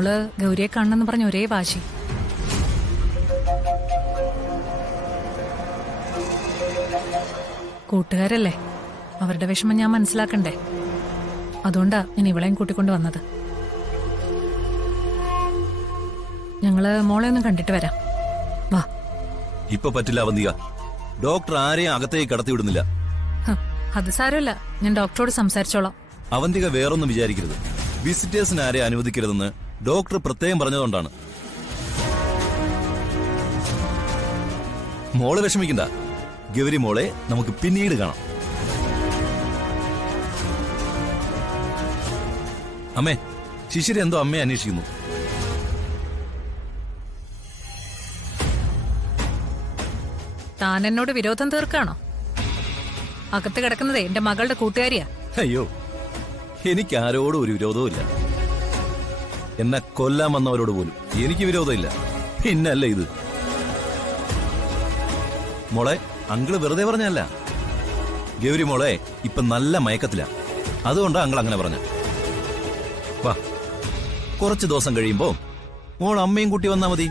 മോള് ഗൗരിയെ കാണണമെന്ന് പറഞ്ഞ ഒരേ വാശി. കൂട്ടുകാരല്ലേ, അവരുടെ വിഷമം ഞാൻ മനസ്സിലാക്കണ്ടേ. അതുകൊണ്ടാ ഞാൻ ഇവളെയും കൂട്ടിക്കൊണ്ട് വന്നത്. ഞങ്ങള് മോളെ ഒന്ന് കണ്ടിട്ട് വരാം. വാ. ഇപ്പൊ പറ്റില്ല അവന്തിക, ഡോക്ടർ ആരെയും അകത്തേക്ക് കടത്തിവിടുന്നില്ല. അത് സാരമില്ല, ഞാൻ ഡോക്ടറോട് സംസാരിച്ചോളാം. അവന്തിക വേറൊന്നും വിചാരിക്കരുത്. വിസിറ്റേഴ്സിന് ആരെയും അനുവദിക്കരുതെന്ന് ഡോക്ടർ പ്രത്യേകം പറഞ്ഞതുകൊണ്ടാണ്. മോളെ വിഷമിക്കണ്ട, ഗൗരി മോളെ നമുക്ക് പിന്നീട് കാണാം. അമ്മേ, ശിശിര എന്തോ അമ്മയെ അന്വേഷിക്കുന്നു. താൻ എന്നോട് വിരോധം തീർക്കാണോ? അകത്ത് കിടക്കുന്നതേ എന്റെ മകളുടെ കൂട്ടുകാരിയാ. അയ്യോ, എനിക്ക് ആരോടും ഒരു വിരോധവും ഇല്ല. എന്നെ കൊല്ലാൻ വന്നവരോട് പോലും എനിക്ക് വിരോധമില്ല. പിന്നല്ല ഇത്. മോളെ, അങ്കിള് വെറുതെ പറഞ്ഞല്ല. ഗൗരി മോളെ ഇപ്പൊ നല്ല മയക്കത്തില, അതുകൊണ്ടാ അങ്കിൾ അങ്ങനെ പറഞ്ഞ. വാ, കുറച്ചു ദിവസം കഴിയുമ്പോ മോൾ അമ്മയും കൂട്ടി വന്നാ മതി.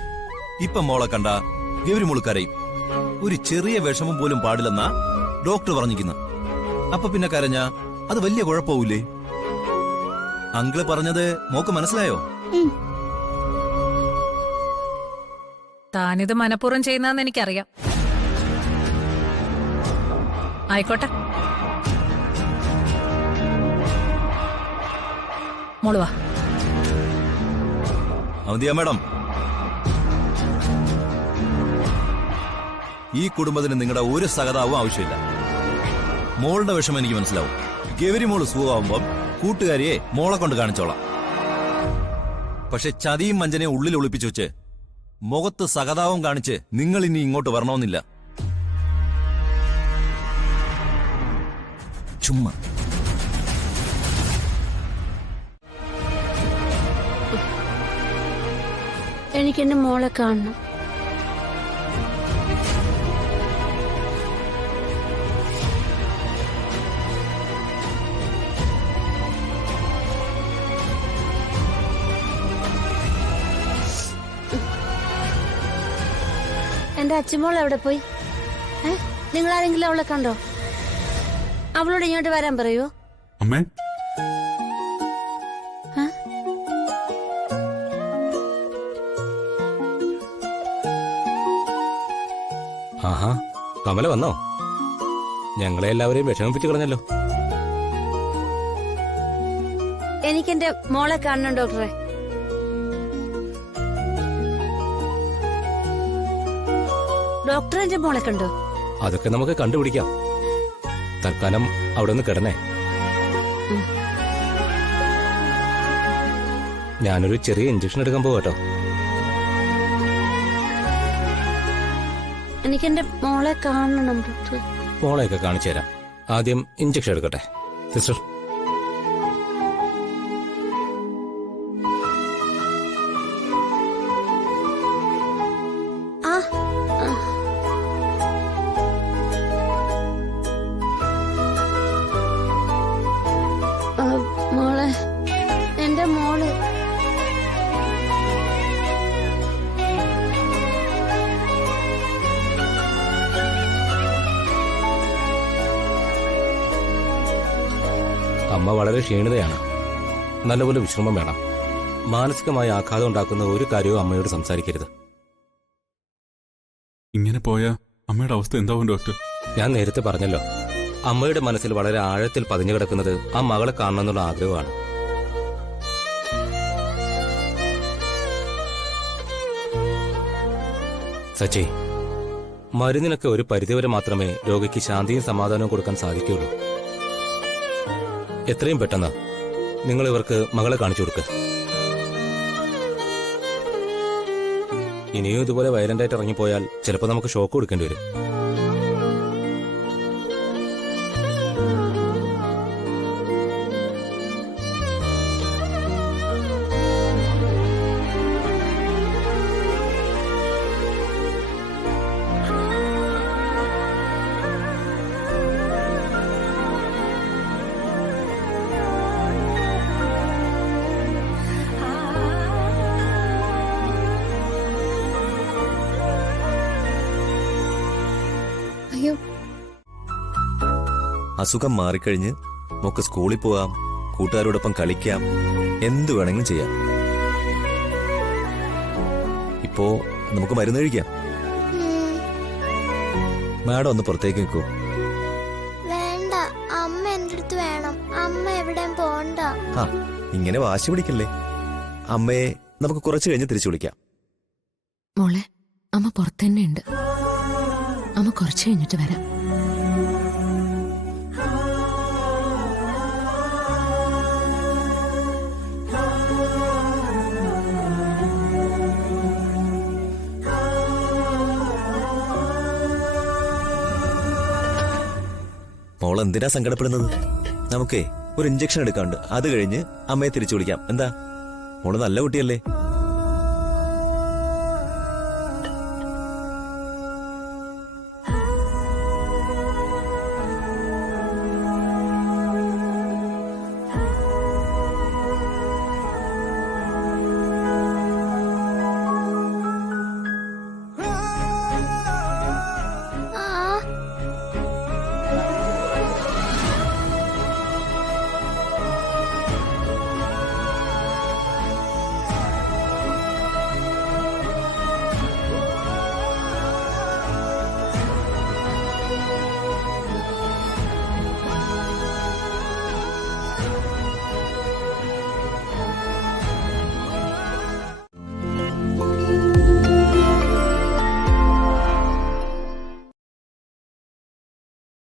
ഇപ്പൊ മോളെ കണ്ട ഗൗരി മോൾക്കരയും. ഒരു ചെറിയ വിഷമം പോലും പാടില്ലെന്നാ ഡോക്ടർ പറഞ്ഞിരിക്കുന്നു. അപ്പൊ പിന്നെ കരഞ്ഞ അത് വലിയ കുഴപ്പമില്ലേ? അങ്കിള് പറഞ്ഞത് മോക്ക് മനസ്സിലായോ? താനിത് മനഃപൂർവ്വം ചെയ്യുന്നതെന്ന് എനിക്കറിയാം. ആയിക്കോട്ടെ, മോള് വാ. അവന്തിയ മാഡം, ഈ കുടുംബത്തിന് നിങ്ങളുടെ ഒരു സഹതാവും ആവശ്യമില്ല. മോളുടെ വിഷമം എനിക്ക് മനസ്സിലാവും. ഗൗരി മോള് സുഖമാവുമ്പം കൂട്ടുകാരിയെ മോളെ കൊണ്ട് കാണിച്ചോളാം. പക്ഷെ ചതിയും മഞ്ചനെയും ഉള്ളിൽ ഒളിപ്പിച്ചു വെച്ച് മുഖത്ത് സഹതാവും കാണിച്ച് നിങ്ങൾ ഇനി ഇങ്ങോട്ട് വരണമെന്നില്ല. ചുമ്മാ. എനിക്കെന്റെ മോളെ കാണണം. എന്റെ അച്ഛമോൾ എവിടെ പോയി? നിങ്ങൾ ആരെങ്കിലും അവളെ കണ്ടോ? അവളോട് ഇങ്ങോട്ട് വരാൻ പറയൂ. അമ്മേ, ആഹാ, കമല വന്നോ? ഞങ്ങളെ എല്ലാവരെയും വിഷമിപ്പിച്ചു കളഞ്ഞല്ലോ. എനിക്കെന്റെ മോളെ കാണണം ഡോക്ടറെ. ഡോക്ടർ എന്റെ മോളെ കണ്ടോ? അതൊക്കെ നമുക്ക് കണ്ടുപിടിക്കാം. തൽക്കാലം അവിടെ ഒന്ന് കിടന്നേ. ഞാനൊരു ചെറിയ ഇഞ്ചക്ഷൻ എടുക്കാൻ പോകട്ടോ. എനിക്കെന്റെ മോളെ കാണണം ഡോക്ടർ. മോളെയൊക്കെ കാണിച്ചു തരാം. ആദ്യം ഇഞ്ചക്ഷൻ എടുക്കട്ടെ സിസ്റ്റർ. മോളെ, എന്റെ മോള്. അമ്മ വളരെ ക്ഷീണിതയാണ്. നല്ലപോലെ വിശ്രമം വേണം. മാനസികമായ ആഘാതം ഉണ്ടാക്കുന്ന ഒരു കാര്യവും അമ്മയോട് സംസാരിക്കരുത്. ഇങ്ങനെ പോയാ അമ്മയുടെ അവസ്ഥ എന്താവും ഡോക്ടർ? ഞാൻ നേരത്തെ പറഞ്ഞല്ലോ, അമ്മയുടെ മനസ്സിൽ വളരെ ആഴത്തിൽ പതിഞ്ഞു കിടക്കുന്നത് ആ മകളെ കാണണമെന്നുള്ള ആഗ്രഹമാണ്. സച്ചി, മരുന്നിനൊക്കെ ഒരു പരിധിവരെ മാത്രമേ രോഗിക്ക് ശാന്തിയും സമാധാനവും കൊടുക്കാൻ സാധിക്കുകയുള്ളൂ. എത്രയും പെട്ടെന്ന് നിങ്ങൾ ഇവർക്ക് മകളെ കാണിച്ചു കൊടുക്കുക. ഇനിയും ഇതുപോലെ വയലന്റായിട്ട് ഇറങ്ങിപ്പോയാൽ ചിലപ്പോൾ നമുക്ക് ഷോക്ക് കൊടുക്കേണ്ടി വരും. അസുഖം മാറിക്കഴിഞ്ഞ് നമുക്ക് സ്കൂളിൽ പോവാം, കൂട്ടുകാരോടൊപ്പം കളിക്കാം, എന്തു വേണമെങ്കിലും ചെയ്യാം. ഇപ്പോ നമുക്ക് മരുന്ന് കഴിക്കാം. മാഡം ഒന്ന് പുറത്തേക്ക് നിൽക്കൂ. വേണ്ട, അമ്മ എന്റെ അടുത്ത് വേണം. അമ്മ എവിടെയും പോണ്ട. ആ, ഇങ്ങനെ വാശി പിടിക്കല്ലേ. അമ്മയെ നമുക്ക് കുറച്ച് കഴിഞ്ഞ് തിരിച്ചു വിളിക്കാം. മോളെ, അമ്മ പുറത്തു തന്നെ ഉണ്ട്. അമ്മ കുറച്ച് കഴിഞ്ഞിട്ട് വരാം. മോൾ എന്തിനാ സങ്കടപ്പെടുന്നത്? നമുക്കേ ഒരു ഇഞ്ചക്ഷൻ എടുക്കാണ്ട് അത് കഴിഞ്ഞ് അമ്മയെ തിരിച്ചു വിളിക്കാം. എന്താ, മോള് നല്ല കുട്ടിയല്ലേ?